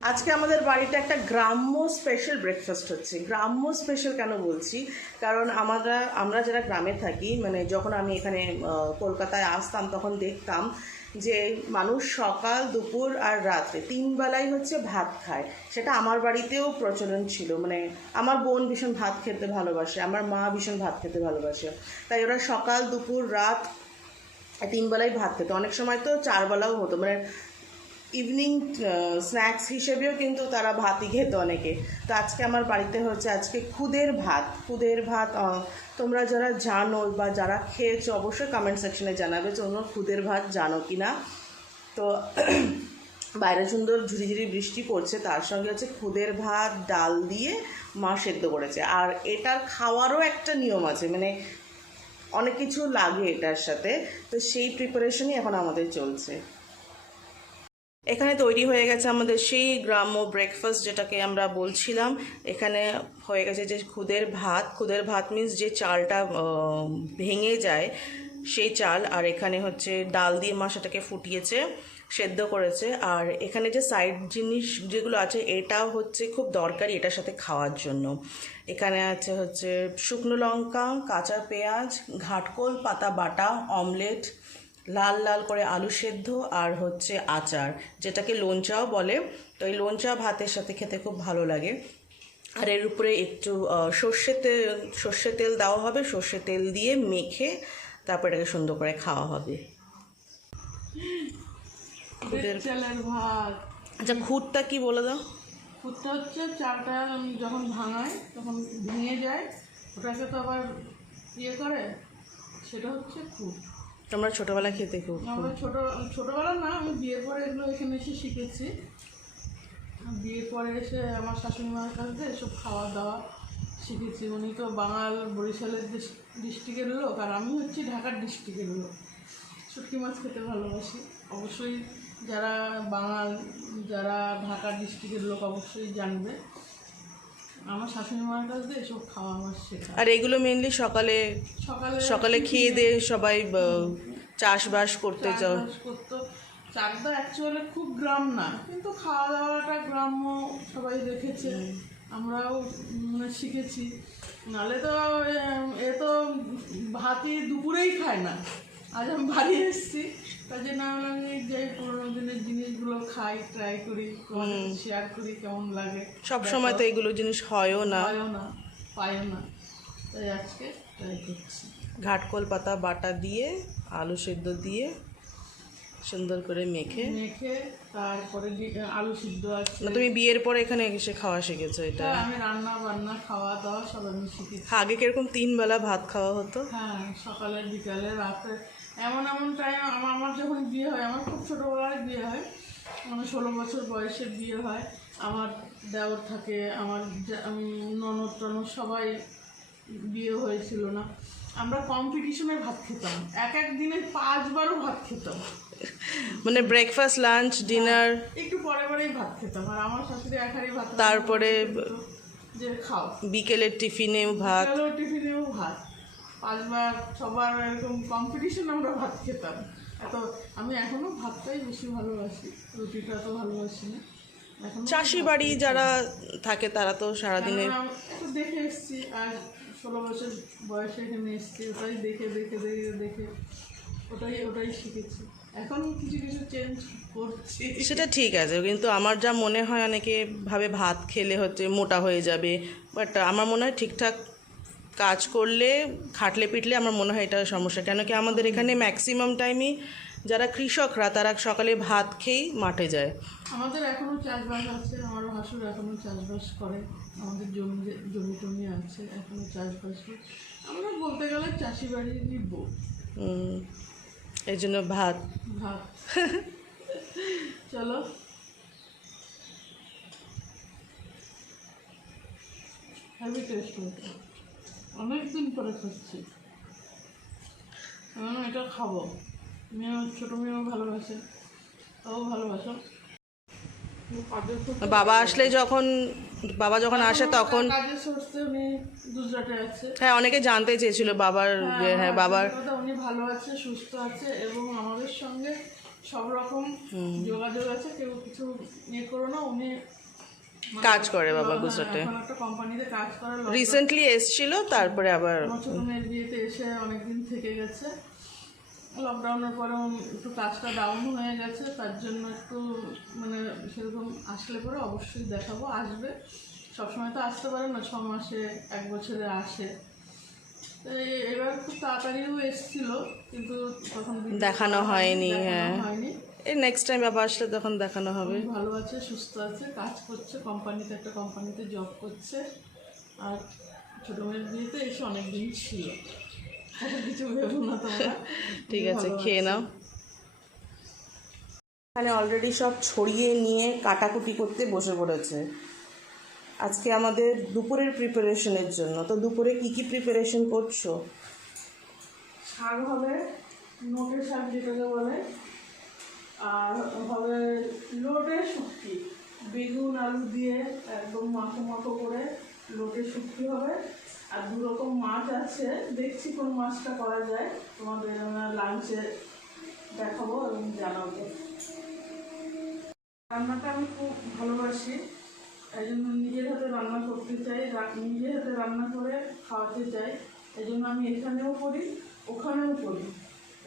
আজকে আমাদের বাড়িতে একটা গ্রাম্য স্পেশাল ব্রেকফাস্ট হচ্ছে। গ্রাম্য স্পেশাল কেন বলছি, কারণ আমরা যারা গ্রামে থাকি, মানে যখন আমি এখানে কলকাতায় আসতাম তখন দেখতাম যে মানুষ সকাল দুপুর আর রাত্রে 3 বেলাই হচ্ছে ভাত খায়। সেটা আমার বাড়িতেও প্রচলন ছিল। মানে আমার বোন ভীষণ ভাত খেতে ভালোবাসে, আমার মা ভীষণ ভাত খেতে ভালোবাসে, তাই ওরা সকাল দুপুর রাত 3 বেলাই ভাত খেত। অনেক সময় তো 4 বেলাও হতো, মানে ইভিনিং স্ন্যাক্স হিসেবেও কিন্তু তারা ভাতই খেত অনেকে। তো আজকে আমার বাড়িতে হচ্ছে আজকে খুদের ভাত। তোমরা যারা জানো বা যারা খেয়েছো অবশ্যই কমেন্ট সেকশনে জানাবে তোমরা খুদের ভাত জানো কি না। তো বাইরে সুন্দর ঝুড়ি বৃষ্টি পড়ছে, তার সঙ্গে হচ্ছে খুদের ভাত ডাল দিয়ে মা সেদ্ধ করেছে। আর এটার খাওয়ারও একটা নিয়ম আছে, মানে অনেক কিছু লাগে এটার সাথে। তো সেই প্রিপারেশনই এখন আমাদের চলছে। এখানে তৈরি হয়ে গেছে আমাদের সেই গ্রাম্য ব্রেকফাস্ট যেটাকে আমরা বলছিলাম। এখানে হয়ে গেছে যে খুদের ভাত মিন্স যে চালটা ভেঙে যায় সেই চাল, আর এখানে হচ্ছে ডাল দিয়ে মা সেটাকে ফুটিয়েছে, সেদ্ধ করেছে। আর এখানে যে সাইড জিনিস যেগুলো আছে এটাও হচ্ছে খুব দরকারি এটার সাথে খাওয়ার জন্য। এখানে আছে হচ্ছে শুকনো লঙ্কা, কাঁচা পেঁয়াজ, ঘাটকোল পাতা বাটা, অমলেট, লাল লাল করে আলু সেদ্ধ, আর হচ্ছে আচার যেটাকে লোনচাও বলে। তো এই লোনচা ভাতের সাথে খেতে খুব ভালো লাগে। আর এর উপরে একটু সর্ষে তেল দেওয়া হবে, সর্ষে তেল দিয়ে মেখে তারপর এটাকে সুন্দর করে খাওয়া হবে। চালের ভাত। আচ্ছা, খুদটা কি বলে দাও? খুদটা হচ্ছে চালটা যখন ভাঙায় তখন ভেঙে যায়, ওটাকে তো আবার ইয়ে করে, সেটা হচ্ছে খুদ। তোমরা ছোটবেলা খেতে খুব? আমরা ছোটবেলা না, আমি বিয়ের পরে এগুলো এখানে এসে শিখেছি। বিয়ের পরে এসে আমার শাশুড়ি মার কাছ থেকে এসব খাওয়া দাওয়া শিখেছি। উনি তো বাঙাল বরিশালের ডিস্ট্রিক্টের লোক, আর আমি হচ্ছি ঢাকার ডিস্ট্রিক্টের লোক। শুটকি মাছ খেতে ভালোবাসি। অবশ্যই যারা বাঙাল, যারা ঢাকা ডিস্ট্রিক্টের লোক অবশ্যই জানবে। আমার শাশুড়ি মার কাছ দিয়ে এসব খাওয়া আমার শেখা। আর এগুলো মেনলি সকালে খেয়ে দিয়ে সবাই চাষবাস করতে করতো। চাকদা অ্যাকচুয়ালি খুব গ্রাম না, কিন্তু খাওয়া দাওয়াটা গ্রাম্য সবাই দেখেছে, আমরাও মানে শিখেছি। নাহলে তো এ তো ভাতই দুপুরেই খায় না। আজ আমি বাড়ি এসেছি, তাই জন্য আমি যে পুরোনো দিনের জিনিসগুলো খাই, ট্রাই করি, শেয়ার করি কেমন লাগে। সব সময় তো এগুলো জিনিস পাইও না, তাই আজকে ট্রাই করছি। ঘাটকোল পাতা বাটা দিয়ে আলু সেদ্ধ দিয়ে সুন্দর করে মেখে তারপরে আলু সিদ্ধ আছে। তুমি বিয়ের পরে এখানে এসে খাওয়া শিখেছো? এটা আমি রান্না বান্না খাওয়া দাওয়া সব আমি শিখেছি। আগে কিরকম 3 বেলা ভাত খাওয়া হতো? হ্যাঁ, সকালে বিকালে রাতে। এমন টাইম আমার যখন বিয়ে হয়, আমার খুব ছোটোবেলায় বিয়ে হয়, মানে 16 বছর বয়সে বিয়ে হয়। আমার দেওর থাকে, আমার ননদ টনদ সবাই বিয়ে হয়েছিল না। আমরা কম্পিটিশনে ভাত খেতাম, এক দিনে 5 বারও ভাত খেতাম। মানে ব্রেকফাস্ট, লাঞ্চ, ডিনার, একটু পরে পরেই ভাত খেতাম। আর আমার শাশুড়ি একারই ভাত, তারপরে যে খাও বিকেলের টিফিনেও ভাত, 5 বার 6 বার এরকম কম্পিটিশন আমরা ভাত খেতাম। আমি এখনো ভাতটাই বেশি ভালোবাসি, রুটিটা তো ভালোবাসি না। চাষি বাড়ি যারা থাকে তারা তো সারাদিনে একটু দেখে এসছি, আর 16 বছর বয়সে এখানে এসছি, ওটাই দেখে দেখে দেখে দেখে ওটাই শিখেছি। এখন কিছু চেঞ্জ করছি, সেটা ঠিক আছে, কিন্তু আমার যা মনে হয় অনেকে ভাবে ভাত খেলে হচ্ছে মোটা হয়ে যাবে, বাট আমার মনে হয় ঠিকঠাক কাজ করলে, খাটলে পিটলে আমার মনে হয় এটা সমস্যা। কেন কি আমাদের এখানে ম্যাক্সিমাম টাইমই যারা কৃষকরা তারা সকালে ভাত খেয়েই মাঠে যায়। আমাদের এখনও চাষবাস আছে, আমার ভাসুর এখনও চাষবাস করে, আমাদের জমি টমি আছে, এখনও চাষবাস করে। আমরা বলতে গেলে চাষি বাড়িরই বউ। এই জন্য ভাত চলো হেভি টেস্ট হয়েছে, অনেকদিন পরে খাচ্ছি। এটা খাবো। ছোটো মেয়েও ভালোবাসে, তাও ভালোবাসো। বাবা যখন আসে তখন হ্যাঁ, অনেকে জানতে চেয়েছিল বাবার, উনি ভালো আছে, সুস্থ আছে, এবং আমাদের সঙ্গে সব রকম যোগাযোগ আছে, কেউ কিছু ইয়ে করো না। উনি কাজ করে বাবা গুজরাটে, এখন একটা কোম্পানিতে কাজ করে। রিসেন্টলি এসছিল, তারপরে আবার আমার ছোটো মেয়ের বিয়েতে এসে অনেকদিন থেকে গেছে। লকডাউনের পরে একটু কাজটা ডাউন হয়ে গেছে, তার জন্য একটু মানে সেরকম আসলে পরে অবশ্যই দেখাবো। আসবে, সবসময় তো আসতে পারে না, 6 মাসে 1 বছরে আসে। তো এবার খুব তাড়াতাড়িও এসেছিল, কিন্তু তখন দেখানো হয়নি। হ্যাঁ, হয়নি। এই নেক্সট টাইম আবার আসলে তখন দেখানো হবে। ভালো আছে, সুস্থ আছে, কাজ করছে কোম্পানিতে, একটা কোম্পানিতে জব করছে। আর ছোটো মেয়ের বিয়েতে এসে অনেকদিন ছিল। কিছু ভেবো না তোমরা। ঠিক আছে, খেয়ে নাও। এখানে অলরেডি সব ছড়িয়ে নিয়ে কাটাকুটি করতে বসে পড়েছে। আজকে আমাদের দুপুরের প্রিপারেশনের জন্য। তো দুপুরে কি কি প্রিপারেশন করছো? শাক হবে, নোটের শাক যেটাকে বলে, আর হবে লোটে শুটকি, বেগুন আলু দিয়ে একদম মাখো মাখো করে লোটে শুটকি হবে। আর 2 রকম মাছ আছে, দেখছি কোন মাছটা করা যায়, তোমাদের লাঞ্চে দেখাবো এবং জানাবো। রান্নাটা আমি খুব ভালোবাসি, এই জন্য নিজের হাতে রান্না করতে চাই, নিজের হাতে রান্না করে খাওয়াতে চাই। এই জন্য আমি এখানেও করি, ওখানেও করি।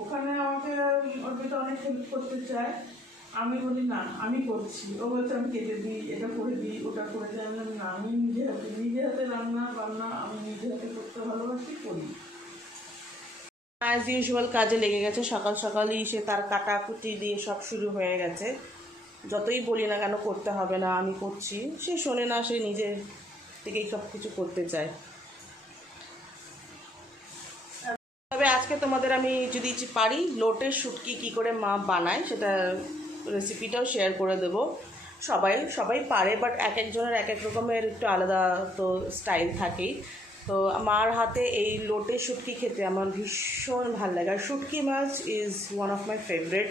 ওখানে আমাকে ওর ভিতরে অনেক হেল্প করতে চায়, আমি বলি না আমি করছি। ও বলছে আমি কেটে দিই, এটা করে দিই, ওটা করে দিই। আমি বলি না, আমি নিজের হাতে রান্না বান্না আমি নিজের হাতে করতে ভালোবাসি, করি। অ্যাজ ইউজুয়াল কাজে লেগে গেছে, সকাল সকালই সে তার কাটাকুটি দিয়ে সব শুরু হয়ে গেছে। যতই বলি না কেন করতে হবে না, আমি করছি, সে শোনে না, সে নিজে থেকেই সব কিছু করতে চায়। তবে আজকে তোমাদের আমি যদি পারি লোটের শুটকি কী করে মা বানায় সেটা রেসিপিটাও শেয়ার করে দেব। সবাই পারে, বাট এক একজনের এক এক রকমের একটু আলাদা তো স্টাইল থাকেই। তো আমার হাতে এই লোটে শুটকি খেতে আমার ভীষণ ভালো লাগে। আর শুটকি মাছ is one of my favourite.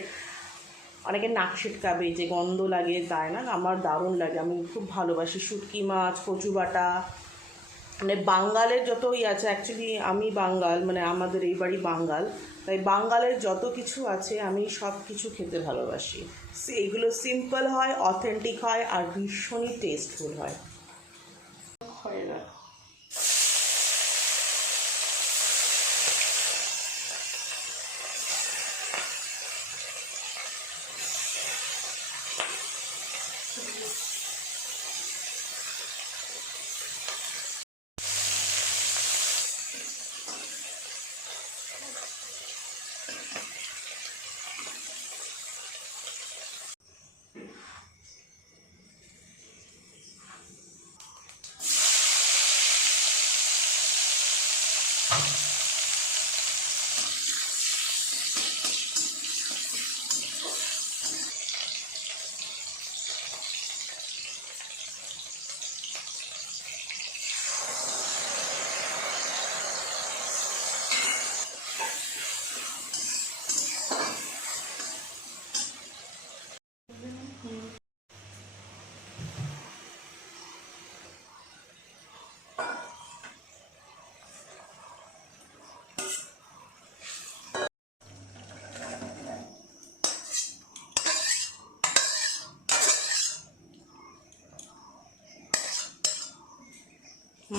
অনেকে নাক ছিটকাবে, যে গন্ধ লাগে তাই না, আমার দারুণ লাগে, আমি খুব ভালোবাসি শুটকি মাছ, কচু বাটা। মানে বাঙালের যত আছে, অ্যাকচুয়ালি আমি বাঙাল, মানে আমাদের এই বাড়ি বাঙাল, তাই বাঙালের যত কিছু আছে আমি সব কিছু খেতে ভালোবাসি। এগুলো সিম্পল হয়, অথেন্টিক হয়, আর ভীষণই টেস্টফুল হয়। হয় না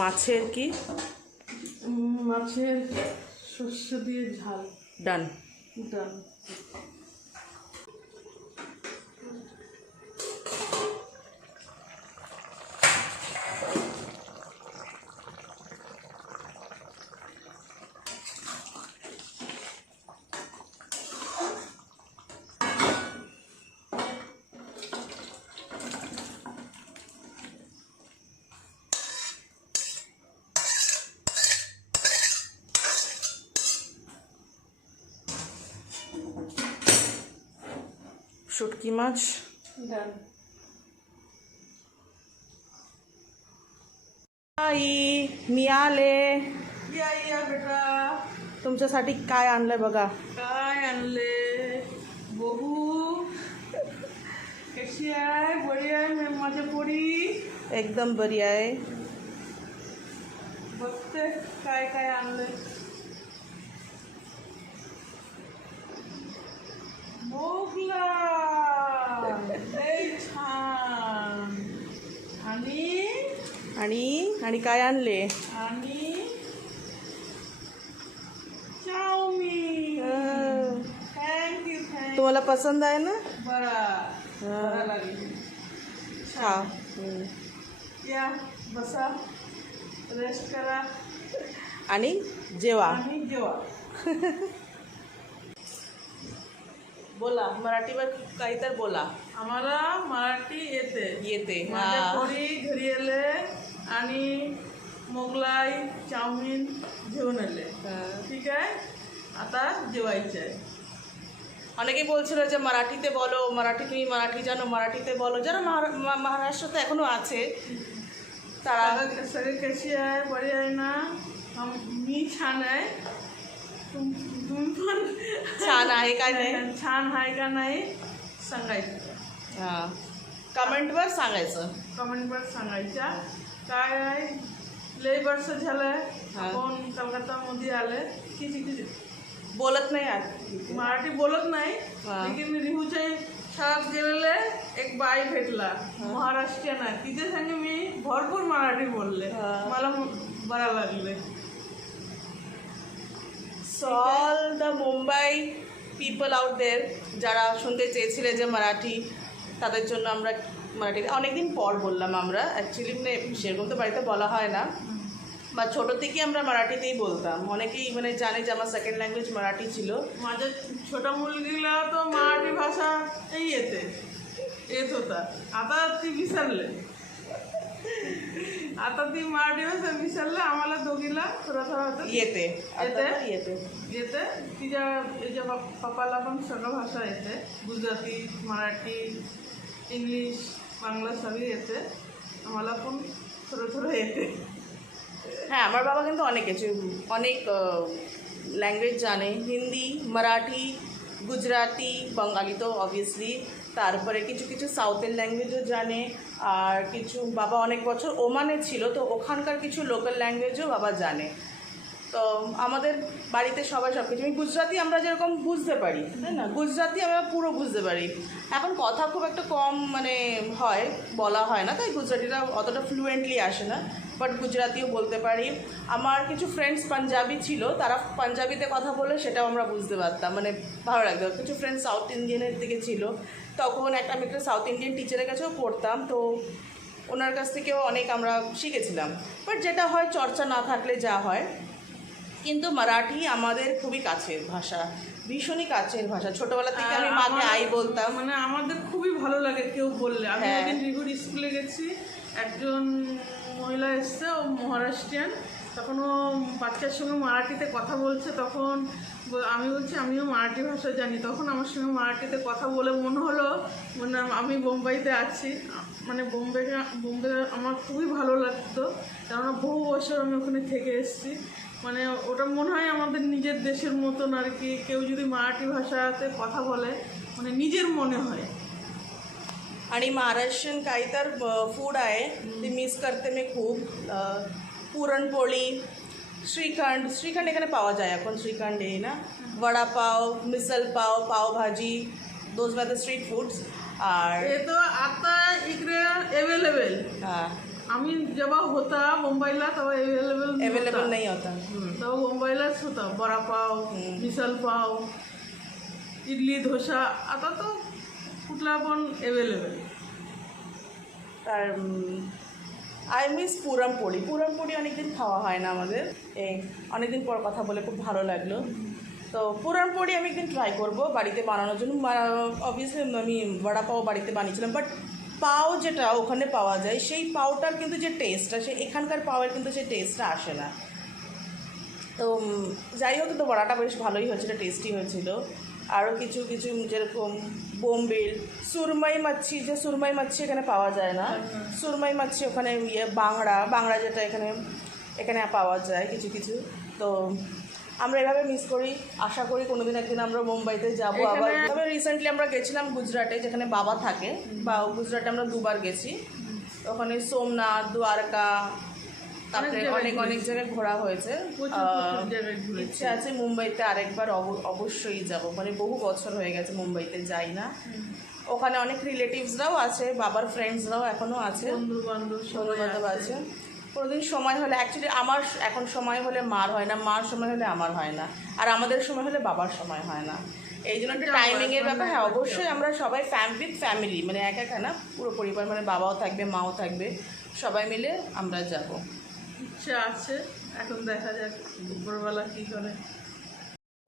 মাছের কি মাছের সর্ষে দিয়ে ঝাল। ডান। ডান। शुटकी माछ डन। आई मियाले या बेटा, तुमच्यासाठी काय आणलंय बघा. काय आणले बहू? कशी आहे? बरी आहे मी माझ्या पोरी? एकदम बरी आहे. बघते काय काय आणलंय. मोगलाई लय छान आणि काय आणले? आणि चाऊमीन. थँक्यू. तुम्हाला पसंद आहे ना? बरा लागेल. हा. या बसा, रेस्ट करा आणि जेवा. आणि जेवा. बोला मराठीवर काही तर बोला. आम्हाला मराठी येते. हा. माझ्या पोरी घरी आले आणि मोगलाई चाऊमीन घेऊन आले. ঠিক आहे, आता जेवायचं आहे. অনেকেই বলছিল যে মারাঠিতে বলো, তুমি মারাঠি জানো, মারাঠিতে বলো। যারা মহারাষ্ট্রতে এখনো আছে তারা सगळे कशी आहे? बरी आहे ना? मी छान आहे. तुम्ही पण छान आहे काय नाही छान आहे का नाही सांगायचं. हां, कमेंटवर सांगायचं. कमेंटवर सांगायच्या. काय आहे, लय वर्ष झालं हा. आपण कलकत्तामध्ये आले. किती बोलत नाही आज. मराठी बोलत नाही. हा. लेकिन रिहूच्या शाळेत गेलेले एक बाई भेटला, महाराष्ट्रीयन आहे. तिथे सांगे मी भरपूर मराठी बोलले. हा. मला बरं लागले. So all the Mumbai people out there যারা শুনতে চেয়েছিলে যে মারাঠি, তাদের জন্য আমরা মারাঠিতে অনেকদিন পর বললাম। আমরা অ্যাকচুয়ালি মানে সেরকম তো বাড়িতে বলা হয় না, বা ছোটো থেকেই আমরা মারাঠিতেই বলতাম। অনেকেই মানে জানে যে আমার সেকেন্ড ল্যাঙ্গুয়েজ মারাঠি ছিল। माझ्या छोट्या मुलगीला तो मराठी भाषा येत होता. आता ती विसरले. आता ती मराठी भाषा विसरले. आम्हाला दोघीला थोडा होतं येते. येते. तिच्या पप्पाला पण सगळं भाषा येते. गुजराती, मराठी, इंग्लिश, बांगला सगळी येते. आम्हाला पण थोडं येते. হ্যাঁ, আমার বাবা কিন্তু অনেক ল্যাঙ্গুয়েজ জানে। হিন্দি, মারাঠি, গুজরাটি, বাঙালি তো অবভিয়াসলি, তারপরে কিছু কিছু সাউথের ল্যাঙ্গুয়েজও জানে। আর কিছু বাবা অনেক বছর ওমানে ছিল, তো ওখানকার কিছু লোকাল ল্যাঙ্গুয়েজও বাবা জানে। তো আমাদের বাড়িতে সবাই সব কিছু, গুজরাটি আমরা যেরকম বুঝতে পারি, তাই না, গুজরাটি আমরা পুরো বুঝতে পারি। এখন কথা খুব একটা কম মানে হয়, বলা হয় না, তাই গুজরাটিটা অতটা ফ্লুয়েন্টলি আসে না, বাট গুজরাটিও বলতে পারি। আমার কিছু ফ্রেন্ডস পাঞ্জাবি ছিল, তারা পাঞ্জাবিতে কথা বলে সেটাও আমরা বুঝতে পারতাম, মানে ভালো লাগতো। কিছু ফ্রেন্ডস সাউথ ইন্ডিয়ানের দিকে ছিল, তখন আমি একটা সাউথ ইন্ডিয়ান টিচারের কাছেও পড়তাম, তো ওনার কাছ থেকেও অনেক আমরা শিখেছিলাম। বাট যেটা হয়, চর্চা না থাকলে যা হয়। কিন্তু মারাঠি আমাদের খুবই কাছের ভাষা, ভীষণই কাছের ভাষা। ছোটোবেলা থেকে আমি মাকে আই বলতাম। মানে আমাদের খুবই ভালো লাগে কেউ বললে। আমি হ্যাঁ। একদিন রিহুর স্কুলে গেছি, একজন মহিলা এসছে, ও মহারাষ্ট্রিয়ান। তখন ও বাচ্চার সঙ্গে মারাঠিতে কথা বলছে, তখন আমি বলছি আমিও মারাঠি ভাষা জানি। তখন আমার সঙ্গে মারাঠিতে কথা বলে মনে হলো মানে আমি বোম্বাইতে আছি। মানে বোম্বে আমার খুবই ভালো লাগতো, কেননা বহু বছর আমি ওখানে থেকে এসেছি। মানে ওটা মনে হয় আমাদের নিজের দেশের মতন আর কি। কেউ যদি মারাঠি ভাষাতে কথা বলে মানে নিজেर মনে হয়। आणि महाराष्ट्रीयन काही तर फूड आहे ते मिस करते मी खूप। पुरणपोळी, श्रीखंड এখানে পাওয়া যায় এখন, শ্রীখণ্ড এই না, vada pav, misal pav, pav bhaji, those are the street foods. আর हे तो आता इकडे अवेलेबल। हां, आम्ही जेव्हा होता मुंबईला तेव्हा अवेलेबल नाही होता। तेव्हा मुंबईलाच होता वडापाव, मिसल पाव, इडली, डोसा। आता तो कुठला पण अवेलेबल। আর আই মিস পুরনপোড়ি অনেকদিন খাওয়া হয় না আমাদের। এই অনেকদিন পর কথা বলে খুব ভালো লাগলো। তো পুরনপোড়ি আমি একদিন ট্রাই করব বাড়িতে বানানোর জন্য। অবভিয়াসলি আমি বড়াপাও বাড়িতে বানিয়েছিলাম, বাট পাও যেটা ওখানে পাওয়া যায় সেই পাওটার কিন্তু যে টেস্টটা, সে এখানকার পাওয়ের কিন্তু সেই টেস্টটা আসে না। তো যাই হোক, তো বড়াটা বেশ ভালোই হয়েছিল, টেস্টি হয়েছিল। আরও কিছু কিছু যেরকম বোম্বেল সুরমাই মাছি, যে সুরমাই মাছি এখানে পাওয়া যায় না, সুরমাই মাছি ওখানে বাংলা যেটা এখানে পাওয়া যায় কিছু কিছু। তো আমরা এভাবে মিস করি। আশা করি কোনোদিন একদিন আমরা মুম্বাইতে যাবো আবার। তবে রিসেন্টলি আমরা গেছিলাম গুজরাটে, যেখানে বাবা থাকে, বা গুজরাটে আমরা দুবার গেছি। ওখানে সোমনাথ, দ্বারকা, তারপরে অনেক অনেক জায়গায় ঘোরা হয়েছে। প্রচুর জায়গায় ঘুরেছি। ইচ্ছে আছে মুম্বাইতে আরেকবার অবশ্যই যাব, মানে বহু বছর হয়ে গেছে মুম্বাইতে যাই না। ওখানে অনেক রিলেটিভসরাও আছে, বাবার ফ্রেন্ডসরাও এখনও আছে, বন্ধু বান্ধব আছে। কোনোদিন সময় হলে, অ্যাকচুয়ালি আমার এখন সময় হলে মার হয় না, মার সময় হলে আমার হয় না, আর আমাদের সময় হলে বাবার সময় হয় না। এই জন্য একটা টাইমিংয়ের ব্যাপার। হ্যাঁ অবশ্যই আমরা সবাই উইথ ফ্যামিলি, মানে একা একা না, পুরো পরিবার, মানে বাবাও থাকবে, মাও থাকবে, সবাই মিলে আমরা যাব। ইচ্ছা আছে, এখন দেখা যাক উপরবেলা কী করে।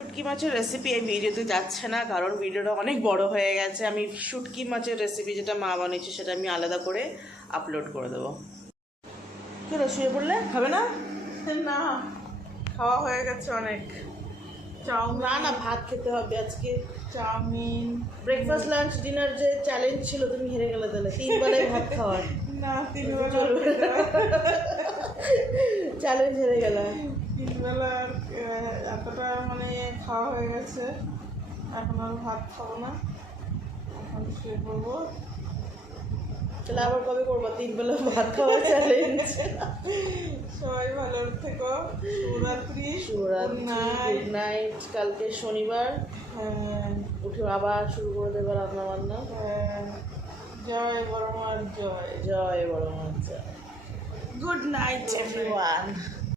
শুটকি মাছের রেসিপি এই ভিডিওতে যাচ্ছে না, কারণ ভিডিওটা অনেক বড় হয়ে গেছে। আমি শুটকি মাছের রেসিপি যেটা মা বানিয়েছে সেটা আমি আলাদা করে আপলোড করে দেবো। কি রে, শুয়ে পড়লে খাবে না? না, খাওয়া হয়ে গেছে অনেক। চাউমিন, না না, ভাত খেতে হবে আজকে। চাউমিন, ব্রেকফাস্ট লাঞ্চ ডিনার যে চ্যালেঞ্জ ছিল, তুমি হেরে গেলে তাহলে 3 বেলায় ভাত খাওয়ার। না 3 বেলা চ্যালেঞ্জ হেরে গেলে। 3 বেলা এতটা মানে খাওয়া হয়ে গেছে, এখন আর ভাত খাবো না, এখন শুয়ে পড়বো। তাহলে আবার কবে করবো 3 বেলা ভাত খাওয়ার চ্যালেঞ্জ? সবাই ভালো থেকো, শুভরাত্রি, শুভরাত্রি, গুড নাইট। কালকে শনিবার, উঠে আবার শুরু করে দেবে রান্না বান্না। জয় বড় মার জয়। জয় বড় মা জয়। Good night everyone.